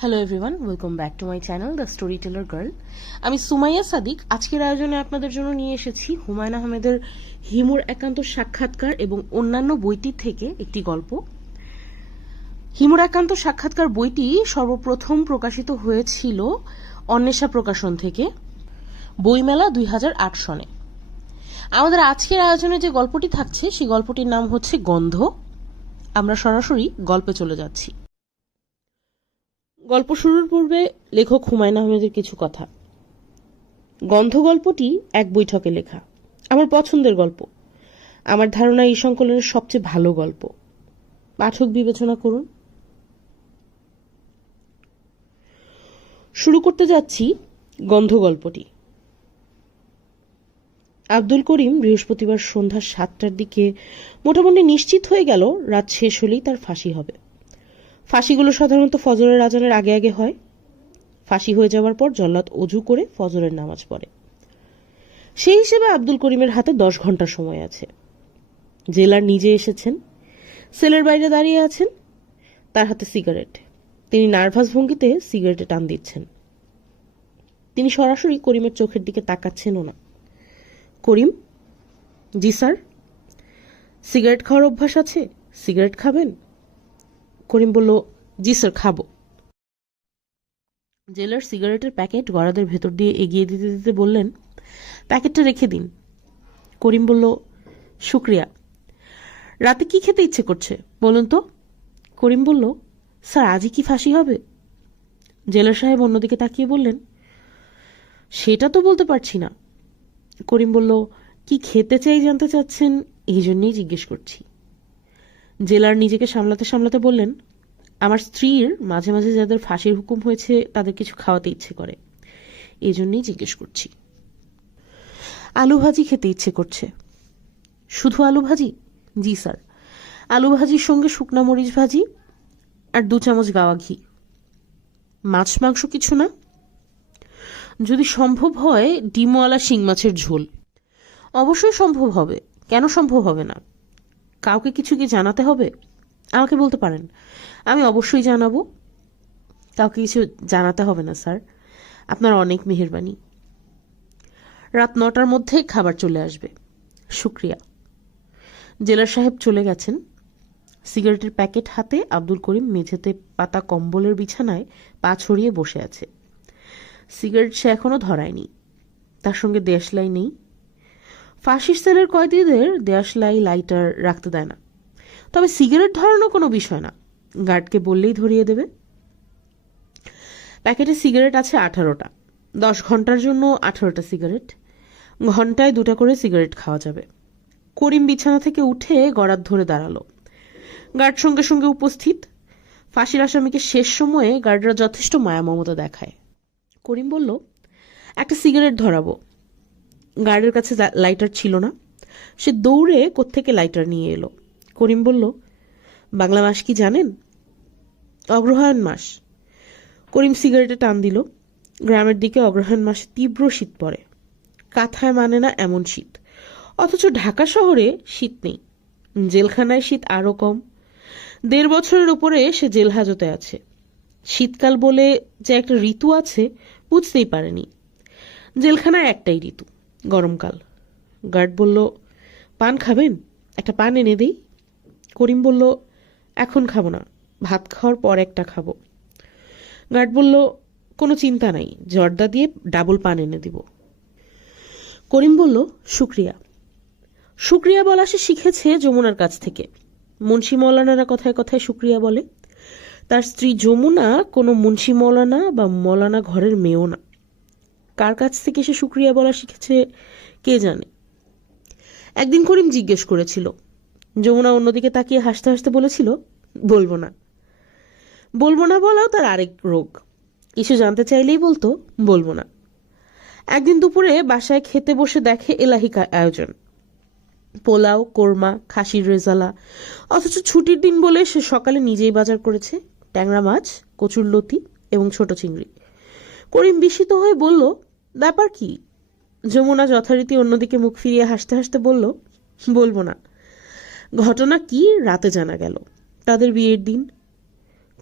Hello everyone welcome back to my channel the storyteller girl Sumaiya Sumaiya Sadiq. আজকের আয়োজনে আপনাদের জন্য নিয়ে এসেছি হুমায়ুন আহমেদের হিমুর একান্ত সাক্ষাৎকার এবং অন্যান্য বইটি থেকে একটি গল্প। হিমুর একান্ত সাক্ষাৎকার বইটি সর্বপ্রথম প্রকাশিত হয়েছিল অন্বেষা প্রকাশন থেকে বইমেলা দুই হাজার আট সনে। আমাদের আজকের আয়োজনে যে গল্পটি থাকছে, সেই গল্পটির নাম হচ্ছে গন্ধ। আমরা সরাসরি গল্পে চলে যাচ্ছি। গল্প শুরুর পূর্বে লেখক হুমায়ুন আহমেদের কিছু কথা। গন্ধ গল্পটি এক বৈঠকে লেখা। আমার পছন্দের গল্প। আমার ধারণা এই সংকলনের সবচেয়ে ভালো গল্প। পাঠক বিবেচনা করুন। শুরু করতে যাচ্ছি গন্ধ গল্পটি আব্দুল করিম বৃহস্পতিবার সন্ধ্যা সাতটার দিকে মোটামুটি নিশ্চিত হয়ে গেল, রাত শেষ হলেই তার ফাঁসি হবে। ফাঁসিগুলো সাধারণত ফজরের আজানের আগে আগে হয়। ফাঁসি হয়ে যাওয়ার পর জল্লাদ অজু করে ফজরের নামাজ পড়ে। সেই হিসেবে আব্দুল করিমের হাতে দশ ঘণ্টা সময় আছে। জেলার নিজে এসেছেন, সেলের বাইরে দাঁড়িয়ে আছেন, তার হাতে সিগারেট। তিনি নার্ভাস ভঙ্গিতে সিগারেটে টান দিচ্ছেন। তিনি সরাসরি করিমের চোখের দিকে তাকাচ্ছেনও না। করিম, জি স্যার, সিগারেট খাওয়ার অভ্যাস আছে? সিগারেট খাবেন? করিম বলল, জি স্যার, খাব। জেলার সিগারেটের প্যাকেট গড়াদের ভেতর দিয়ে এগিয়ে দিতে দিতে বললেন, প্যাকেটটা রেখে দিন। করিম বলল, শুক্রিয়া। রাতে কি খেতে ইচ্ছে করছে, বলুন তো? করিম বলল, স্যার, আজই কি ফাঁসি হবে? জেলার সাহেব অন্যদিকে তাকিয়ে বললেন, সেটা তো বলতে পারছি না। করিম বলল, কি খেতে চাই জানতে চাচ্ছেন, এই জন্যেই জিজ্ঞেস করছি। জেলার নিজেকে সামলাতে সামলাতে বললেন, আমার স্ত্রীর মাঝে মাঝে যাদের ফাঁসির হুকুম হয়েছে, তাদের কিছু খাওয়াতে ইচ্ছে করে। এই জন্যই জিজ্ঞেস করছি। আলু ভাজি খেতে ইচ্ছে করছে। শুধু আলু ভাজি? জি, স্যার। আলু ভাজির সঙ্গে শুকনা মরিচ ভাজি আর দু চামচ গাওয়া ঘি। মাছ মাংস কিছু না? যদি সম্ভব হয়, ডিমওয়ালা শিং মাছের ঝোল। অবশ্যই সম্ভব হবে। কেন সম্ভব হবে না? কাউকে কিছু কি জানাতে হবে? আমাকে বলতে পারেন। আমি অবশ্যই জানাব। কাউকে কিছু জানাতে হবে না, স্যার। আপনার অনেক মেহরবানি। রাত নটার মধ্যে খাবার চলে আসবে। শুক্রিয়া। জেলার সাহেব চলে গেছেন। সিগারেটের প্যাকেট হাতে আব্দুল করিম মেঝেতে পাতা কম্বলের বিছানায় পা ছড়িয়ে বসে আছে। সিগারেট সে এখনও ধরায়নি। তার সঙ্গে দেশলাই নেই। ফাঁসির সেলের কয়েদিদের দেশলাই লাইটার রাখতে দেয় না। তবে সিগারেট ধরানো কোনো বিষয় না। গার্ডকে বললেই ধরিয়ে দেবে। প্যাকেটে সিগারেট আছে আঠারোটা। দশ ঘণ্টার জন্য আঠারোটা সিগারেট। ঘন্টায় দুটা করে সিগারেট খাওয়া যাবে। করিম বিছানা থেকে উঠে গড়াত ধরে দাঁড়াল। গার্ড সঙ্গে সঙ্গে উপস্থিত। ফাঁসির আসামিকে শেষ সময়ে গার্ডরা যথেষ্ট মায়া মমতা দেখায়। করিম বলল, একটা সিগারেট ধরাবো। গার্ডের কাছে লাইটার ছিল না। সে দৌড়ে কোত্থেকে লাইটার নিয়ে এলো। করিম বলল, বাংলা মাস কি জানেন? অগ্রহায়ণ মাস। করিম সিগারেটে টান দিল। গ্রামের দিকে অগ্রহায়ণ মাসে তীব্র শীত পড়ে। কাথায় মানে না এমন শীত। অথচ ঢাকা শহরে শীত নেই। জেলখানায় শীত আরও কম। দেড় বছরের উপরে সে জেল হাজতে আছে। শীতকাল বলে যে একটা ঋতু আছে, বুঝতেই পারেনি। জেলখানায় একটাই ঋতু। গরমকাল গার্ড বলল, পান খাবেন? একটা পান এনে দিই। করিম বলল, এখন খাব না, ভাত খাওয়ার পর একটা খাব। গার্ড বলল, কোনো চিন্তা নাই, জর্দা দিয়ে ডাবল পান এনে দিব। করিম বলল, শুক্রিয়া। শুক্রিয়া বলা সে শিখেছে যমুনার কাছ থেকে। মুন্সি মৌলানারা কথায় কথায় শুক্রিয়া বলে। তার স্ত্রী যমুনা কোনো মুন্সি মৌলানা বা মৌলানা ঘরের মেয়েও না। কার কাছ থেকে সে শুক্রিয়া বলা শিখেছে, কে জানে? একদিন করিম জিজ্ঞেস করেছিল, যমুনা অন্যদিকে তাকিয়ে হাসতে হাসতে বলেছিল, বলব না। বলব না বলাও তার আরেক রোগ। কিছু জানতে চাইলেই বলতো, বলব না। একদিন দুপুরে বাসায় খেতে বসে দেখে এলাহিকা আয়োজন। পোলাও, কোরমা, খাসির রেজালা, অথচ ছুটির দিন বলে সে সকালে নিজেই বাজার করেছে, ট্যাংরা মাছ, কচুর লতি এবং ছোট চিংড়ি। করিম বিস্মিত হয়ে বলল ব্যাপার কি? যমুনা যথারীতি অন্যদিকে মুখ ফিরিয়ে হাসতে হাসতে বলল, বলব না। ঘটনা কি রাতে জানা গেল। তাদের বিয়ের দিন।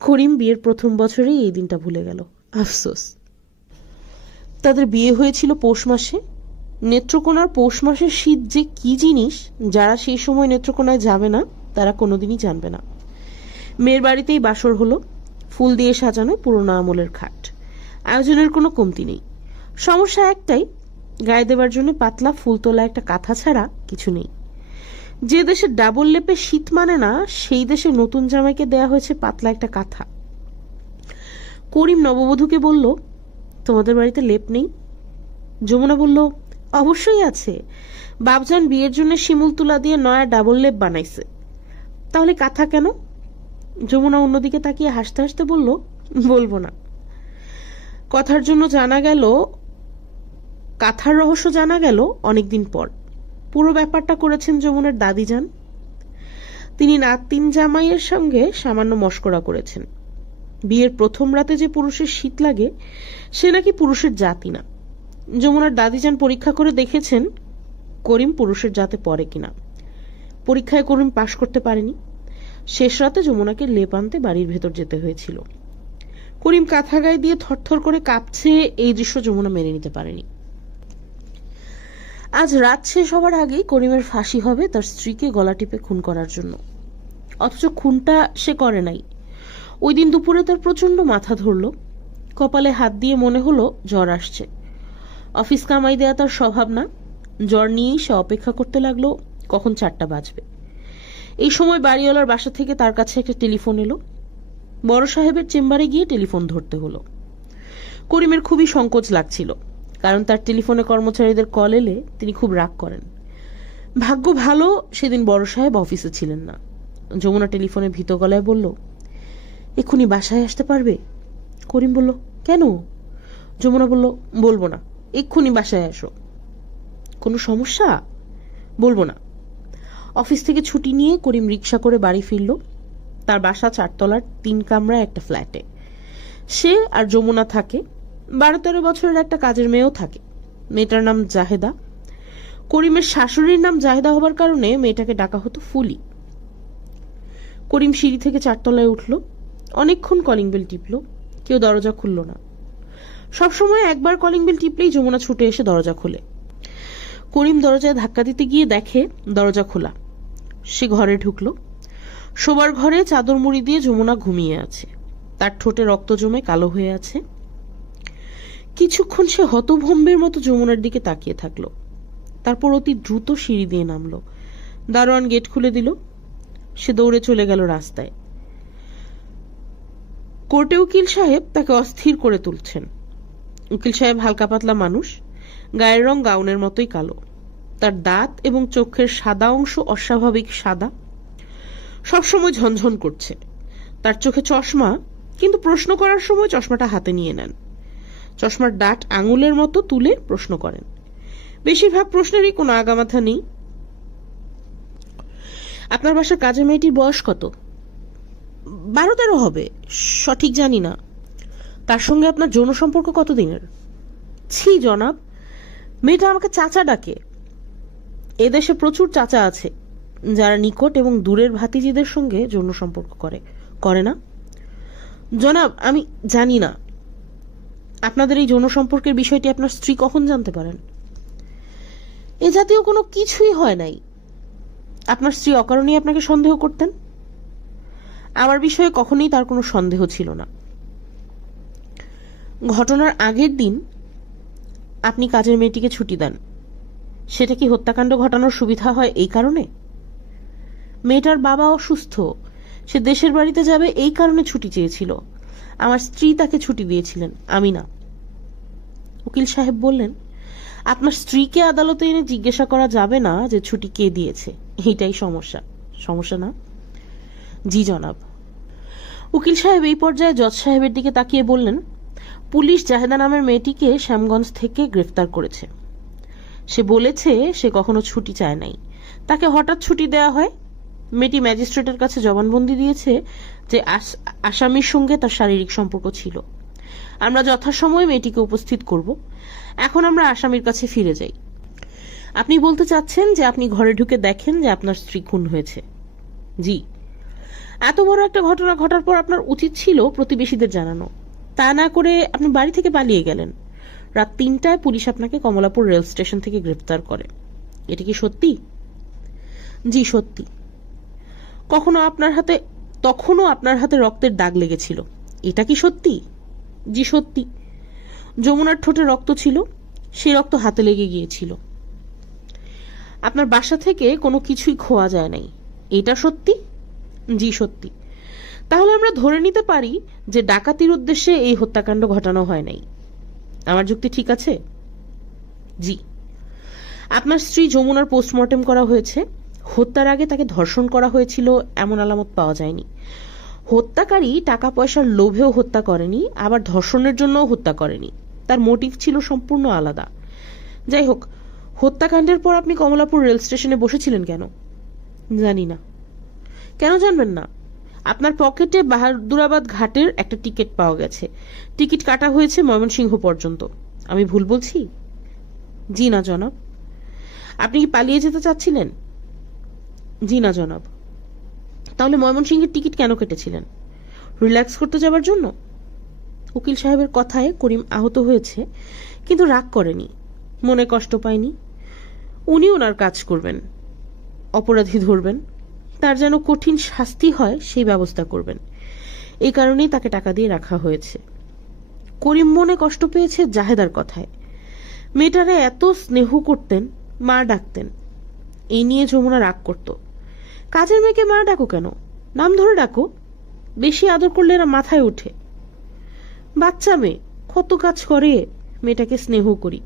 করিম বিয়ের প্রথম বছরেই এই দিনটা ভুলে গেল। আফসোস। তাদের বিয়ে হয়েছিল পৌষ মাসে। নেত্রকোনার পৌষ মাসের শীত যে কি জিনিস, যারা সেই সময় নেত্রকোনায় যাবে না, তারা কোনোদিনই জানবে না। মেয়ের বাড়িতেই বাসর হলো। ফুল দিয়ে সাজানো পুরোনো আমলের খাট। আয়োজনের কোনো কমতি নেই। সমস্যা একটাই, গায়ে দেবার জন্য পাতলা ফুল তোলা একটা কাঁথা ছাড়া কিছু নেই। যে দেশে ডাবল লেপে শীত মানে না, সেই দেশে নতুন জামাইকে দেয়া হয়েছে পাতলা একটা কাঁথা। করিম নববধূকে বলল, তোমাদের বাড়িতে লেপ নেই? যমুনা বলল, অবশ্যই আছে। বাবজান বিয়ের জন্য শিমুল তুলা দিয়ে নয়া ডাবল লেপ বানাইছে। তাহলে কাঁথা কেন? যমুনা অন্যদিকে তাকিয়ে হাসতে হাসতে বলল, বলব না। কথার জন্য জানা গেল কাঁথার রহস্য জানা গেল অনেকদিন পর। পুরো ব্যাপারটা করেছেন যমুনার দাদি যান। তিনি নাতিন জামাইয়ের সঙ্গে সামান্য মস্করা করেছেন। বিয়ের প্রথম রাতে যে পুরুষের শীত লাগে, সে নাকি পুরুষের জাতি না। যমুনার দাদিজান পরীক্ষা করে দেখেছেন করিম পুরুষের জাতে পড়ে কিনা। পরীক্ষায় করিম পাশ করতে পারেনি। শেষ রাতে যমুনাকে লেপ আনতে বাড়ির ভেতর যেতে হয়েছিল। করিম কাঁথা গায়ে দিয়ে থরথর করে কাঁপছে, এই দৃশ্য যমুনা মেনে নিতে পারেনি। আজ রাত শেষ হবার আগেই করিমের ফাঁসি হবে তার স্ত্রীকে গলা টিপে খুন করার জন্য। অথচ খুনটা সে করে নাই। ওই দিন দুপুরে তার প্রচণ্ড মাথা ধরল। কপালে হাত দিয়ে মনে হলো জ্বর আসছে। অফিস কামাই দেয়া তার স্বভাব না। জ্বর নিয়েই সে অপেক্ষা করতে লাগল, কখন চারটা বাজবে। এই সময় বাড়িওয়ালার বাসা থেকে তার কাছে একটা টেলিফোন এলো। বড় সাহেবের চেম্বারে গিয়ে টেলিফোন ধরতে হলো। করিমের খুবই সংকোচ লাগছিল। কারণ তার টেলিফোনে কর্মচারীদের কল এলে তিনি খুব রাগ করেন। ভাগ্য ভালো, সেদিন বড় সাহেব অফিসে ছিলেন না। যমুনা টেলিফোনে ভীত গলায় বলল, এক্ষুনি বাসায় আসতে পারবে? করিম বলল, কেন? যমুনা বলল, বলব না, এক্ষুনি বাসায় আসো। কোনো সমস্যা? বলব না। অফিস থেকে ছুটি নিয়ে করিম রিক্সা করে বাড়ি ফিরল। তার বাসা চারতলার তিন কামরা একটা ফ্ল্যাটে। সে আর যমুনা থাকে। বারো তেরো বছরের একটা কাজের মেয়েও থাকে। মেয়েটার নাম জাহেদা। করিমের শাশুড়ির নাম জাহেদা হবার কারণে মেয়েটাকে ডাকা হতো ফুলি। করিম সিঁড়ি থেকে চারতলায় উঠল। অনেকক্ষণ কলিং বেল টিপল। কেউ দরজা খুলল না। সবসময় একবার কলিং বেল টিপলেই যমুনা ছুটে এসে দরজা খোলে। করিম দরজায় ধাক্কা দিতে গিয়ে দেখে দরজা খোলা। সে ঘরে ঢুকলো। শোবার ঘরে চাদর মুড়ি দিয়ে যমুনা ঘুমিয়ে আছে। তার ঠোঁটে রক্ত জমে কালো হয়ে আছে। কিছুক্ষণ সে হতভম্বের মতো যমুনার দিকে তাকিয়ে থাকল। তারপর অতি দ্রুত সিঁড়ি দিয়ে নামলো। দারোয়ান গেট খুলে দিল। সে দৌড়ে চলে গেল রাস্তায়। কোর্টে উকিল সাহেব তাকে অস্থির করে তুলছেন। উকিল সাহেব হালকা পাতলা মানুষ, গায়ের রং গাউনের মতোই কালো। তার দাঁত এবং চোখের সাদা অংশ অস্বাভাবিক সাদা। সবসময় ঝনঝন করছে। তার চোখে চশমা, কিন্তু প্রশ্ন করার সময় চশমাটা হাতে নিয়ে নেন। চশমার ডাট আঙুলের মতো তুলে প্রশ্ন করেন। বেশিরভাগ প্রশ্নেরই কোনো আগামাথা নেই। আপনার বাসার কাজের মেয়েটির বয়স কত? বারো তেরো হবে। সঠিক জানি না। তার সঙ্গে আপনার যৌন সম্পর্ক কতদিনের? ছি, জনাব। মেয়েটা আমাকে চাচা ডাকে। এদেশে প্রচুর চাচা আছে, যারা নিকট এবং দূরের ভাতিজিদের সঙ্গে যৌন সম্পর্ক করে। করে না? জনাব, আমি জানি না। আপনাদের এই যৌন সম্পর্কের বিষয়টি আপনার স্ত্রী কখন জানতে পারেন? এ জাতীয় কোনো কিছুই হয় নাই। আপনার স্ত্রী অকারণেই আপনাকে সন্দেহ করতেন? আমার বিষয়ে কখনোই তার কোনো সন্দেহ ছিল না। ঘটনার আগের দিন আপনি কাজের মেয়েটিকে ছুটি দেন। সেটা কি হত্যাকাণ্ড ঘটানোর সুবিধা হয় এই কারণে? মেয়েটার বাবা অসুস্থ। সে দেশের বাড়িতে যাবে এই কারণে ছুটি চেয়েছিল। আমার স্ত্রী তাকে ছুটি দিয়েছিলেন আমি না উকিল সাহেব বললেন, আপনার স্ত্রীকে আদালতে এনে জিজ্ঞাসা করা যাবে না যে ছুটি কে দিয়েছে। এইটাই সমস্যা। সমস্যা না? জি, জনাব। উকিল সাহেব এই পর্যায়ে জজ সাহেবের দিকে তাকিয়ে বললেন, পুলিশ জাহেদা নামের মেয়েটিকে শ্যামগঞ্জ থেকে গ্রেফতার করেছে। সে বলেছে সে কখনো ছুটি চায় নাই। তাকে হঠাৎ ছুটি দেওয়া হয়? মেয়েটি ম্যাজিস্ট্রেটের কাছে জবানবন্দি দিয়েছে যে আস- আসামির সঙ্গে তার শারীরিক সম্পর্ক ছিল। আমরা যথাসময়ে মেয়েটিকে উপস্থিত করব। এখন আমরা আসামির কাছে ফিরে যাই। আপনি বলতে চাচ্ছেন যে আপনি ঘরে ঢুকে দেখেন যে আপনার স্ত্রী খুন হয়েছে। জি। এত বড় একটা ঘটনা ঘটার পর আপনার উচিত ছিল প্রতিবেশীদের জানানো। তা না করে আপনি বাড়ি থেকে পালিয়ে গেলেন। রাত তিনটায় পুলিশ আপনাকে কমলাপুর রেল স্টেশন থেকে গ্রেপ্তার করে। এটা কি সত্যি? জি, সত্যি। কখনো আপনার হাতে, তখনও আপনার হাতে রক্তের দাগ লেগেছিল। এটা কি সত্যি? জি, সত্যি। যমুনার ঠোঁটে রক্ত ছিল সেই রক্ত হাতে লেগে গিয়েছিল। আপনার বাসা থেকে কোনো কিছুই খোয়া যায় নাই। এটা সত্যি? জি, সত্যি। তাহলে আমরা ধরে নিতে পারি যে ডাকাতির উদ্দেশ্যে এই হত্যাকাণ্ড ঘটানো হয় নাই। আমার যুক্তি ঠিক আছে? জি। আপনার স্ত্রী যমুনার পোস্টমর্টেম করা হয়েছে। হত্যার আগে তাকে ধর্ষণ করা হয়েছিল এমন আলামত পাওয়া যায়নি। হত্যাকারী টাকা পয়সার লোভেও হত্যা করেনি, আবার ধর্ষণের জন্যও হত্যা করেনি। তার মোটিভ ছিল সম্পূর্ণ আলাদা। যাই হোক, হত্যাকাণ্ডের পর আপনি কমলাপুর রেল স্টেশনে বসেছিলেন কেন? জানি না। কেন জানবেন না? আপনার পকেটে বাহাদুরাবাদ ঘাটের একটা টিকিট পাওয়া গেছে। টিকিট কাটা হয়েছে ময়মনসিংহ পর্যন্ত। আমি ভুল বলছি? জি না, জনাব। আপনি কি পালিয়ে যেতে চাচ্ছিলেন? জি না জনাব। তাহলে ময়মনসিংহের টিকিট কেন কেটেছিলেন? রিল্যাক্স করতে যাবার জন্য? উকিল সাহেবের কথায় করিম আহত হয়েছে, কিন্তু রাগ করেনি, মনে কষ্ট পায়নি। উনি ওনার কাজ করবেন, অপরাধী ধরবেন, তার যেন কঠিন শাস্তি হয় সেই ব্যবস্থা করবেন। এই কারণেই তাকে টাকা দিয়ে রাখা হয়েছে। করিম মনে কষ্ট পেয়েছে জাহেদার কথায়। মেয়েটারে এত স্নেহ করতেন, মা ডাকতেন। এই নিয়ে যমুনা রাগ করত। কাজের মেয়েকে মা ডাকো কেন? নাম ধরে ডাকো। বেশি আদর করলে এরা মাথায় ওঠে। বাচ্চা মেয়ে, কত কাজ করে মেয়েটাকে স্নেহ করি।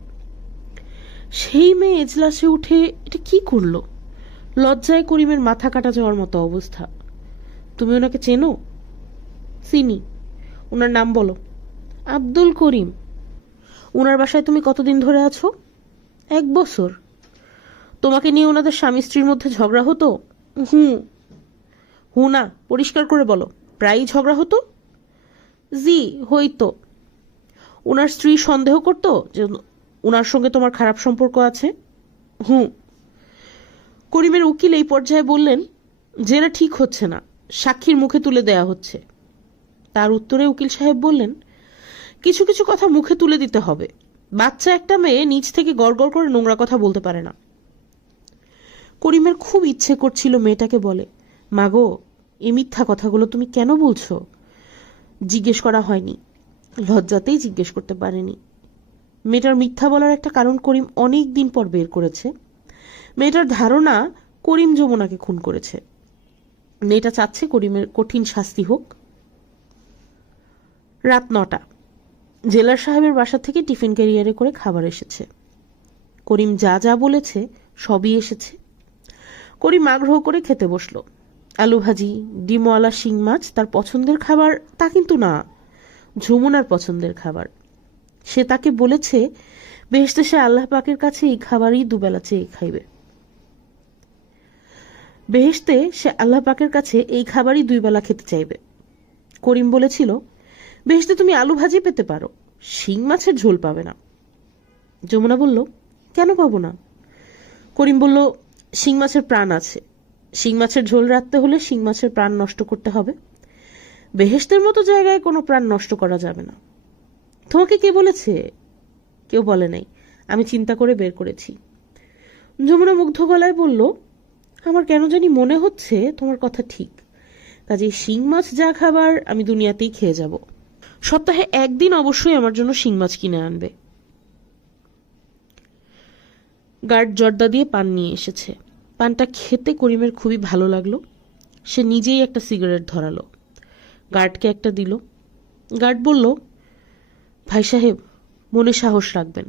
সেই মেয়ে এজলাসে উঠে এটা কি করল? লজ্জায় করিমের মাথা কাটা যাওয়ার মতো অবস্থা। তুমি ওনাকে চেনো? চিনি। ওনার নাম বলো। আব্দুল করিম। ওনার বাসায় তুমি কতদিন ধরে আছো? এক বছর। তোমাকে নিয়ে ওনাদের স্বামী স্ত্রীর মধ্যে ঝগড়া হতো? হুম। হু না, পরিষ্কার করে বলো। প্রায়ই ঝগড়া হতো? জি, হইতো। ওনার স্ত্রী সন্দেহ করতো যে ওনার সঙ্গে তোমার খারাপ সম্পর্ক আছে? হুম করিমের উকিল এই পর্যায়ে বললেন, জেরা ঠিক হচ্ছে না। সাক্ষীর মুখে তুলে দেয়া হচ্ছে। তার উত্তরে উকিল সাহেব বললেন, কিছু কিছু কথা মুখে তুলে দিতে হবে। বাচ্চা একটা মেয়ে নিজ থেকে গড়গড় করে নোংরা কথা বলতে পারে না। করিমের খুব ইচ্ছে করছিল মেয়েটাকে বলে, মাগো, এই মিথ্যা কথাগুলো তুমি কেন বলছো? জিজ্ঞেস করা হয়নি। লজ্জাতেই জিজ্ঞেস করতে পারেনি। মেয়েটার মিথ্যা বলার একটা কারণ করিম অনেক দিন পর বের করেছে। মেয়েটার ধারণা করিম যমুনাকে খুন করেছে। মেয়েটা চাচ্ছে করিমের কঠিন শাস্তি হোক। রাত নটা। জেলার সাহেবের বাসা থেকে টিফিন ক্যারিয়ারে করে খাবার এসেছে। করিম যা যা বলেছে সবই এসেছে। করিম আগ্রহ করে খেতে বসল। আলু ভাজি ডিমওয়ালা শিং মাছ তার পছন্দের খাবার, তা কিন্তু না, যমুনার পছন্দের খাবার। সে তাকে বলেছে বেহেস্তে সে আল্লাহ পাকের কাছে এই খাবারই দুবেলা চেয়ে খাইবে। বেহেস্তে সে আল্লাহ পাকের কাছে এই খাবারই দুই বেলা খেতে চাইবে। করিম বলেছিল বেহেস্তে তুমি আলু ভাজি পেতে পারো, শিং মাছের ঝোল পাবে না। যমুনা বলল, কেন পাবো না? করিম বলল শিং মাছের প্রাণ আছে। শিং মাছের ঝোল রাখতে হলে শিং মাছের প্রাণ নষ্ট করতে হবে। বেহেস্তের মতো জায়গায় কোনো প্রাণ নষ্ট করা যাবে না। তোমাকে কে বলেছে? কেউ বলে নাই। আমি চিন্তা করে বের করেছি। যমুনা মুগ্ধ গলায় বলল, আমার কেন জানি মনে হচ্ছে তোমার কথা ঠিক। কাজে শিং মাছ যা খাবার আমি দুনিয়াতেই খেয়ে যাব। সপ্তাহে একদিন অবশ্যই আমার জন্য শিং মাছ কিনে আনবে। গার্ড জর্দা দিয়ে পান নিয়ে এসেছে। পানটা খেতে করিমের খুবই ভালো লাগল। সে নিজেই একটা সিগারেট ধরালো। গার্ডকে একটা দিল। গার্ড বলল, ভাই সাহেব, মনে সাহস রাখবেন।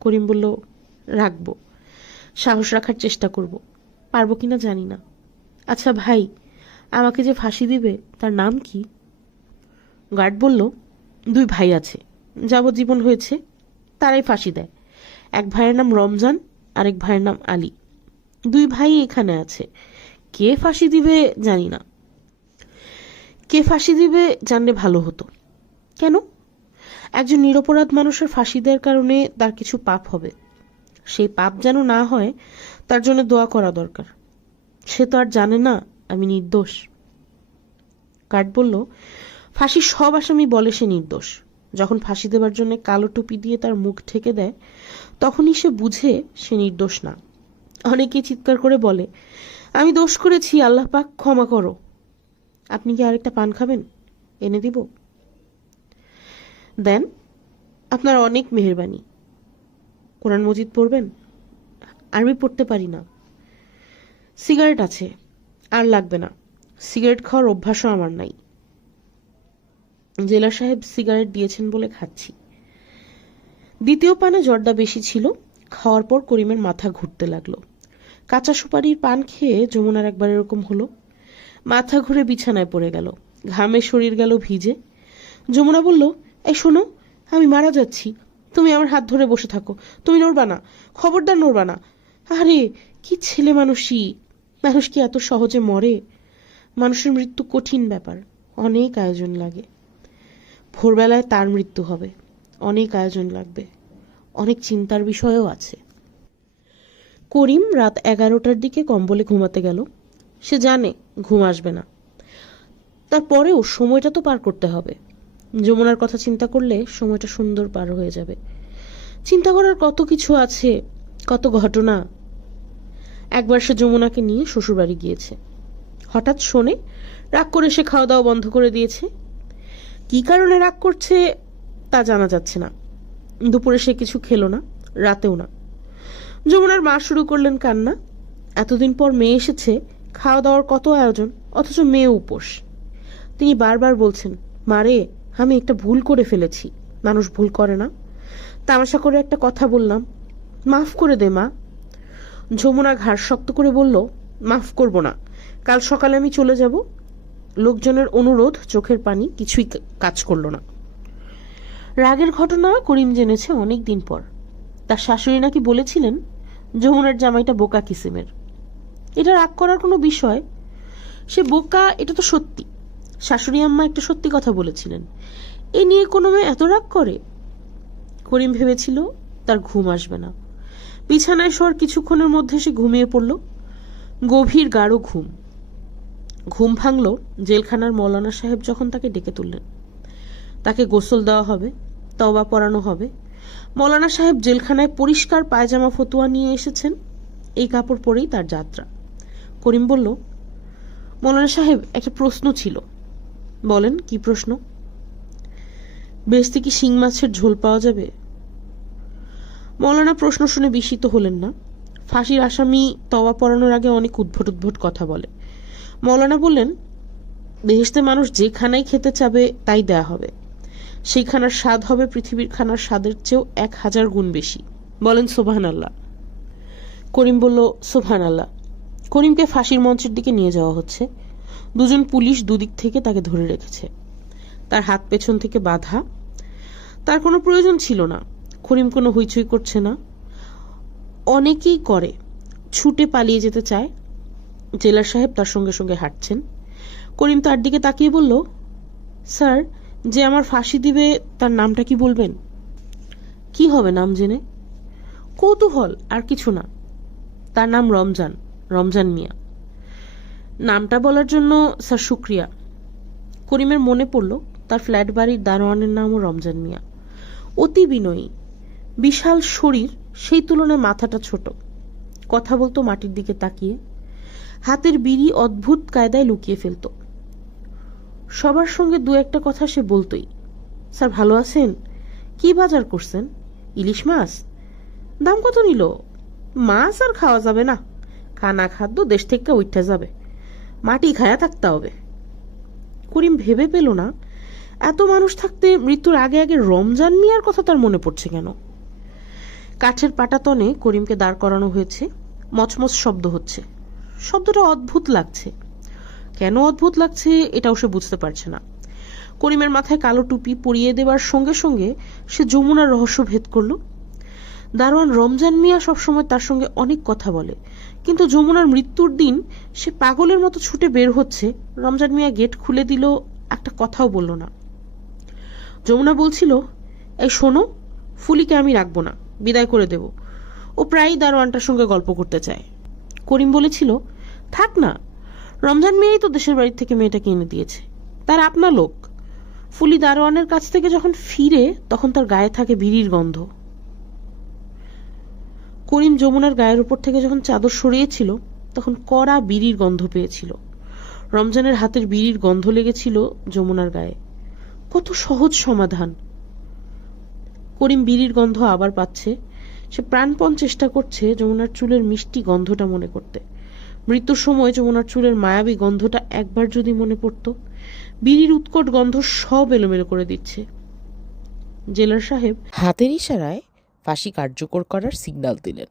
করিম বলল, রাখব। সাহস রাখার চেষ্টা করব। পারব কিনা জানি না। আচ্ছা ভাই, আমাকে যে ফাঁসি দিবে, তার নাম কি? গার্ড বলল, দুই ভাই আছে। যাবজ্জীবন হয়েছে, তারাই ফাঁসি দেয়। এক ভাইয়ের নাম রমজান, আরেক ভাইয়ের নাম আলী। দুই ভাই এখানে আছে। কে ফাঁসি দিবে জানি না। কে ফাঁসি দিবে জানলে ভালো হতো। কেন? একজন নিরপরাধ মানুষের ফাঁসি দেওয়ার কারণে তার কিছু পাপ হবে। সেই পাপ যেন না হয়, তার জন্য দোয়া করা দরকার। সে তো আর জানে না, আমি নির্দোষ। গার্ড বলল, ফাঁসির সব আসামি বলে সে নির্দোষ। যখন ফাঁসি দেবার জন্য কালো টুপি দিয়ে তার মুখ ঢেকে দেয়, তখনই সে বুঝে সে নির্দোষ না। অনেকে চিৎকার করে বলে, আমি দোষ করেছি, আল্লাহ পাক, ক্ষমা করো। আপনি কি আরেকটা পান খাবেন? এনে দিব। দেন আপনার অনেক মেহরবানি। কোরআন মজিদ পড়বেন? আরবি পড়তে পারি না। সিগারেট আছে, আর লাগবে না। সিগারেট খাওয়ার অভ্যাসও আমার নাই। জেলা সাহেব সিগারেট দিয়েছেন বলে খাচ্ছি। দ্বিতীয় পানে জর্দা বেশি ছিল, খাওয়ার পর করিমের মাথা ঘুরতে লাগল। কাঁচা সুপারির পান খেয়ে যমুনার একবার এরকম হলো। মাথা ঘুরে বিছানায় পড়ে গেল, ঘামে শরীর গেল ভিজে। যমুনা বলল, এই শোনো, আমি মারা যাচ্ছি। তুমি আমার হাত ধরে বসে থাকো। তুমি নড়বা না, খবরদার নড়বা না। আরে, কি ছেলে মানুষই। মানুষ কি এত সহজে মরে? মানুষের মৃত্যু কঠিন ব্যাপার, অনেক আয়োজন লাগে। ভোরবেলায় তার মৃত্যু হবে। অনেক আয়োজন লাগবে। অনেক চিন্তার বিষয়ও আছে। করিম রাত এগারোটার দিকে কম্বলে ঘুমাতে গেল। সে জানে ঘুম আসবে না। তারপরেও সময়টা তো পার করতে হবে। যমুনার কথা চিন্তা করলে সময়টা সুন্দর পার হয়ে যাবে। চিন্তা করার কত কিছু আছে, কত ঘটনা। একবার সে যমুনাকে নিয়ে শ্বশুরবাড়ি গিয়েছে। হঠাৎ শোনে রাগ করে সে খাওয়া দাওয়া বন্ধ করে দিয়েছে। কি কারণে রাগ করছে তা জানা যাচ্ছে না। দুপুরে সে কিছু খেলো না, রাতেও না। যমুনার মা শুরু করলেন কান্না। এতদিন পর মেয়ে এসেছে খাওয়া দাওয়ার কত আয়োজন, অথচ মেয়ে উপোস। তিনি বারবার বলছেন মারে আমি একটা ভুল করে ফেলেছি, মানুষ ভুল করে না। তামাশা করে একটা কথা বললাম, মাফ করে দে মা। যমুনা ঘাড় শক্ত করে বলল, মাফ করব না, কাল সকালে আমি চলে যাব লোকজনের অনুরোধ, চোখের পানি, কিছুই কাজ করল না। রাগের ঘটনা করিম জেনেছে অনেক দিন পর। তার শাশুড়ি নাকি বলেছিলেন, যমুনার জামাইটা বোকা কিসিমের। এটা রাগ করার কোনো বিষয়? সে বোকা, এটা তো সত্যি। শাশুড়ি আম্মা একটা সত্যি কথা বলেছিলেন। এ নিয়ে কোনো মেয়ে এত রাগ করে? করিম ভেবেছিল, তার ঘুম আসবে না। বিছানায় শোয়ার কিছুক্ষণের মধ্যে সে ঘুমিয়ে পড়ল। গভীর গাঢ় ঘুম। ঘুম ভাঙল, জেলখানার মৌলানা সাহেব যখন তাকে ডেকে তুললেন। তাকে গোসল দেওয়া হবে, তওবা পরানো হবে। মৌলানা সাহেব জেলখানায় পরিষ্কার পায়জামা ফতুয়া নিয়ে এসেছেন, এই কাপড় পরেই তার যাত্রা। করিম বলল, মৌলানা সাহেব, একটা প্রশ্ন ছিল। বলেন, কি প্রশ্ন? বেস্তে কি শিং মাছের ঝোল পাওয়া যাবে? মৌলানা প্রশ্ন শুনে বিস্মিত হলেন না। ফাঁসির আসামি তওয়া পড়ানোর আগে অনেক উদ্ভট উদ্ভট কথা বলে। মৌলানা বললেন বেহেস্তে মানুষ যে খানাই খেতে চাবে তাই দেয়া হবে। সেই খানার স্বাদ হবে পৃথিবীর খানার স্বাদের চেয়েও এক হাজার গুণ বেশি। বলেন সোভান আল্লাহ করিম বলল সোভান আল্লাহ করিমকে ফাঁসির মঞ্চের দিকে নিয়ে যাওয়া হচ্ছে। দুজন পুলিশ দুদিক থেকে তাকে ধরে রেখেছে। তার হাত পেছন থেকে বাধা। তার কোনো প্রয়োজন ছিল না। করিম কোনো হইচই করছে না। অনেকেই করে। ছুটে পালিয়ে যেতে চায়। জেলার সাহেব তার সঙ্গে সঙ্গে হাঁটছেন। করিম তার দিকে তাকিয়ে বলল, স্যার, যে আমার ফাঁসি দিবে তার নামটা কি বলবেন? কি হবে নাম জেনে? কৌতূহল, আর কিছু না। তার নাম রমজান রমজান মিয়া। নামটা বলার জন্য স্যার শুক্রিয়া। করিমের মনে পড়ল, তার ফ্ল্যাট বাড়ির দারোয়ানের নামও রমজান মিয়া। অতি বিনয়ী, বিশাল শরীর, সেই তুলনায় মাথাটা ছোট। কথা বলতো মাটির দিকে তাকিয়ে। হাতের বিড়ি অদ্ভুত কায়দায় লুকিয়ে ফেলতো। সবার সঙ্গে দু একটা কথা সে বলতোই, স্যার, ভালো আছেন? কি বাজার করছেন? ইলিশ মাছ? দাম কত নিল? মাছ আর খাওয়া যাবে না। খানা খাদ্য দেশ থেকে উঠে যাবে। মাটি খায়া থাকতে হবে। করিম ভেবে পেল না, এত মানুষ থাকতে মৃত্যুর আগে আগে রমজান মিয়ার কথা তার মনে পড়ছে কেন? কাঠের পাটাতনে করিমকে দাঁড় করানো হয়েছে, মচমচ শব্দ হচ্ছে। শব্দটা অদ্ভুত লাগছে। কেন অদ্ভুত লাগছে এটাও সে বুঝতে পারছে না। করিমের মাথায় কালো টুপি পরিয়ে দেওয়ার সঙ্গে সঙ্গে সে যমুনার রহস্য ভেদ করল। দারোয়ান রমজান মিয়া সবসময় তার সঙ্গে অনেক কথা বলে, কিন্তু যমুনার মৃত্যুর দিন সে পাগলের মতো ছুটে বের হচ্ছে, রমজান মিয়া গেট খুলে দিল, একটা কথাও বলল না। যমুনা বলছিল, এই শোনো, ফুলিকে আমি রাখব না, বিদায় করে দেব। ও প্রায়ই দারোয়ানটার সঙ্গে গল্প করতে চায় করিম বলেছিল থাক না। রমজান মেয়েই তো দেশের বাড়ি থেকে মেয়েটাকে এনে দিয়েছে। তার আপনা লোক। ফুলি দারোয়ানের কাছ থেকে যখন ফিরে, তখন তার গায়ে থাকে বিড়ির গন্ধ। করিম যমুনার গায়ের উপর থেকে যখন চাদর সরিয়েছিল, তখন কড়া বিড়ির গন্ধ পেয়েছিল। রমজানের হাতের বিড়ির গন্ধ লেগেছিল যমুনার গায়ে। কত সহজ সমাধান। করিম বিড়ির গন্ধ আবার পাচ্ছে। সে প্রাণপণ চেষ্টা করছে যমুনার চুলের মিষ্টি গন্ধটা মনে করতে। মৃত্যুর সময় যমুনার চুলের মায়াবী গন্ধটা একবার যদি মনে পড়ত, বিড়ির উৎকট গন্ধ সব এলোমেলো করে দিচ্ছে। জেলার সাহেব হাতের ইশারায় ফাঁসি কার্যকর করার সিগন্যাল দিলেন।